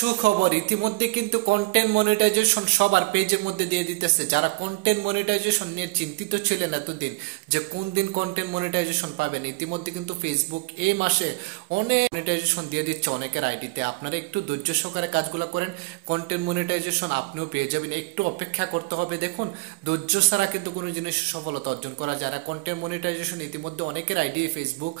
সুখবর, ইতিমধ্যে কিন্তু কন্টেন্ট মনিটাইজেশন সবার পেজের মধ্যে দিয়ে দিতেছে। যারা কন্টেন্ট মনিটাইজেশন নিয়ে চিন্তিত ছিলেন এতদিন যে কোন দিন কন্টেন্ট মনিটাইজেশন পাবেন, ইতিমধ্যে কিন্তু ফেসবুক এই মাসে অনেক মনিটাইজেশন দিয়ে দিচ্ছে অনেকের আইডিতে। আপনারা একটু ধৈর্য সহকারে কাজগুলো করেন, কন্টেন্ট মনিটাইজেশন আপনিও পেয়ে যাবেন। একটু অপেক্ষা করতে হবে। দেখুন, ধৈর্য ছাড়া কিন্তু কোনো জিনিসের সফলতা অর্জন করা যায় না। কন্টেন্ট মনিটাইজেশন ইতিমধ্যে অনেকের আইডি ফেসবুক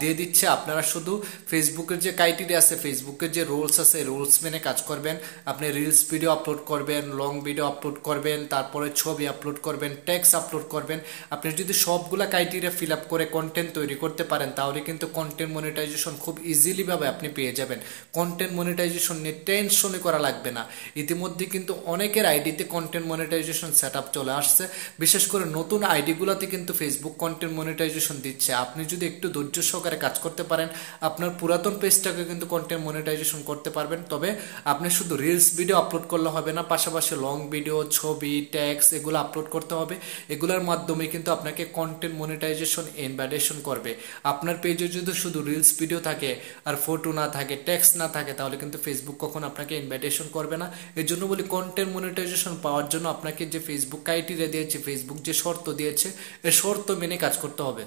দিয়ে দিচ্ছে। আপনারা শুধু ফেসবুকের যে ক্রাইটেরিয়া আছে, ফেসবুকের যে রুলস আছে, রুলস মেনে কাজ করবেন। আপনি রিলস ভিডিও আপলোড করবেন, লং ভিডিও আপলোড করবেন, তারপরে ছবি আপলোড করবেন, টেক্সট আপলোড করবেন। আপনি যদি সবগুলা ক্রাইটেরিয়া ফিল আপ করে কন্টেন্ট তৈরি করতে পারেন, তাহলে কিন্তু কন্টেন্ট মনিটাইজেশন খুব ইজিলি ভাবে আপনি পেয়ে যাবেন। কন্টেন্ট মনিটাইজেশন নিয়ে টেনশনই করা লাগবে না। ইতিমধ্যে কিন্তু অনেকের আইডিতে কন্টেন্ট মনিটাইজেশন সেট আপ চলে আসছে। বিশেষ করে নতুন আইডিগুলোতে কিন্তু ফেসবুক কন্টেন্ট মনিটাইজেশন দিচ্ছে। আপনি যদি একটু ধৈর্য সহকারে কাজ করতে পারেন, আপনার পুরাতন পেজটাকে কিন্তু কন্টেন্ট মনিটাইজেশন করতে পারবেন। তবে আপনি শুধু রিলস ভিডিও আপলোড করলে হবে না, পাশাপাশি লং ভিডিও, ছবি, ট্যাক্স এগুলো আপলোড করতে হবে। এগুলোর মাধ্যমে কিন্তু আপনাকে কন্টেন্ট মনিটাইজেশন ইনভাইটেশন করবে। আপনার পেজে যদি শুধু রিলস ভিডিও থাকে আর ফটো না থাকে, টেক্সট না থাকে, তাহলে কিন্তু ফেসবুক কখন আপনাকে ইনভাইটেশন করবে না। এর জন্য বলি, কন্টেন্ট মনিটাইজেশন পাওয়ার জন্য আপনাকে যে ফেসবুক ক্রাইটেরিয়া দিয়েছে, ফেসবুক যে শর্ত দিয়েছে, এই শর্ত মেনে কাজ করতে হবে।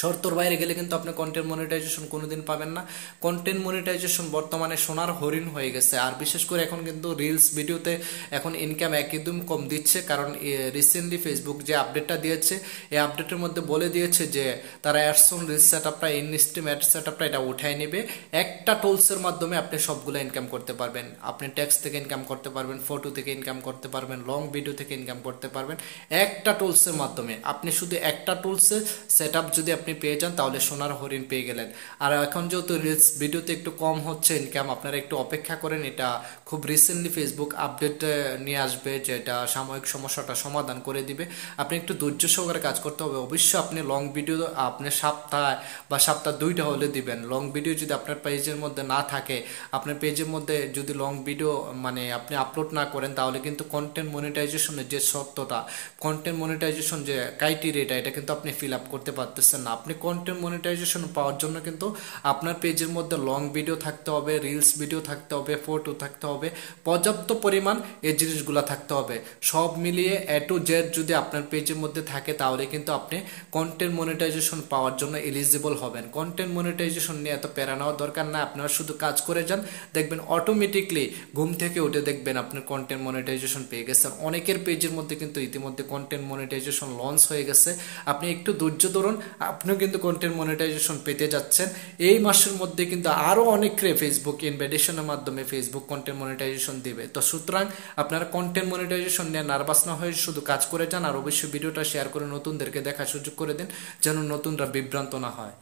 শর্তর বাইরে গেলে কিন্তু আপনি কন্টেন্ট মনিটাইজেশন কোনোদিন পাবেন না। কন্টেন্ট মনিটাইজেশন বর্তমানে সোনার হরিণ হয়ে গেছে। আর বিশেষ করে এখন কিন্তু রিলস ভিডিওতে এখন ইনকাম একদম কম দিচ্ছে। কারণ রিসেন্টলি ফেসবুক যে আপডেটটা দিয়েছে, এই আপডেটের মধ্যে বলে দিয়েছে যে তারা অ্যাডসন রিলস সেট আপটা, ইনস্টিম অ্যাড সেট আপটা এটা উঠায় নেবে। একটা টুলসের মাধ্যমে আপনি সবগুলো ইনকাম করতে পারবেন। আপনি টেক্সট থেকে ইনকাম করতে পারবেন, ফটো থেকে ইনকাম করতে পারবেন, লং ভিডিও থেকে ইনকাম করতে পারবেন একটা টুলসের মাধ্যমে। আপনি শুধু একটা টুলসে সেট আপ যদি আপনি পেয়ে যান, তাহলে সোনার হরিণ পেয়ে গেলেন। আর এখন যেহেতু রিলস ভিডিওতে একটু কম হচ্ছে ইনকাম, আপনারা একটু অপেক্ষা করেন। এটা খুব রিসেন্টলি ফেসবুক আপডেট নিয়ে আসবে, যেটা সাময়িক সমস্যাটা সমাধান করে দিবে। আপনি একটু ধৈর্য সহকারে কাজ করতে হবে। অবশ্যই আপনি লং ভিডিও আপনি সপ্তাহ 2টা হলে দিবেন। লং ভিডিও যদি আপনার পেজের মধ্যে না থাকে, আপনার পেজের মধ্যে যদি লং ভিডিও মানে আপনি আপলোড না করেন, তাহলে কিন্তু কন্টেন্ট মনিটাইজেশনের যে শর্তটা, কন্টেন্ট মনিটাইজেশন যে ক্রাইটেরিয়াটা, এটা কিন্তু আপনি ফিল আপ করতে পারতেছেন না। আপনি কন্টেন্ট মনিটাইজেশন পাওয়ার জন্য কিন্তু আপনার পেজের মধ্যে লং ভিডিও থাকতে হবে, রিলস ভিডিও থাকতে হবে, ফটো থাকতে হবে, পর্যাপ্ত পরিমাণ এই জিনিসগুলো থাকতে হবে। সব মিলিয়ে এ টু জেড যদি আপনার পেজের মধ্যে থাকে, তাহলে কিন্তু আপনি কন্টেন্ট মনিটাইজেশন পাওয়ার জন্য এলিজিবল হবেন। কন্টেন্ট মনিটাইজেশন নিয়ে এত প্যারা নেওয়ার দরকার না। আপনারা শুধু কাজ করে যান, দেখবেন অটোমেটিকলি ঘুম থেকে উঠে দেখবেন আপনার কন্টেন্ট মনিটাইজেশন পেয়ে গেছেন। অনেকের পেজের মধ্যে কিন্তু ইতিমধ্যে কন্টেন্ট মনিটাইজেশন লঞ্চ হয়ে গেছে। আপনি একটু ধৈর্য ধরুন, আপনিও কিন্তু কন্টেন্ট মনিটাইজেশন পেতে যাচ্ছেন। এই মাসের মধ্যে কিন্তু আরও অনেকরে ফেসবুক ইনভাইটেশনের মাধ্যমে ফেসবুক কন্টেন্ট মনিটাইজেশন দিবে। তো সুতরাং আপনারা কন্টেন্ট মনিটাইজেশন নিয়ে নার্ভাস না হয়ে শুধু কাজ করে যান। আর অবশ্যই ভিডিওটা শেয়ার করে নতুনদেরকে দেখার সুযোগ করে দিন, যেন নতুনরা বিভ্রান্ত না হয়।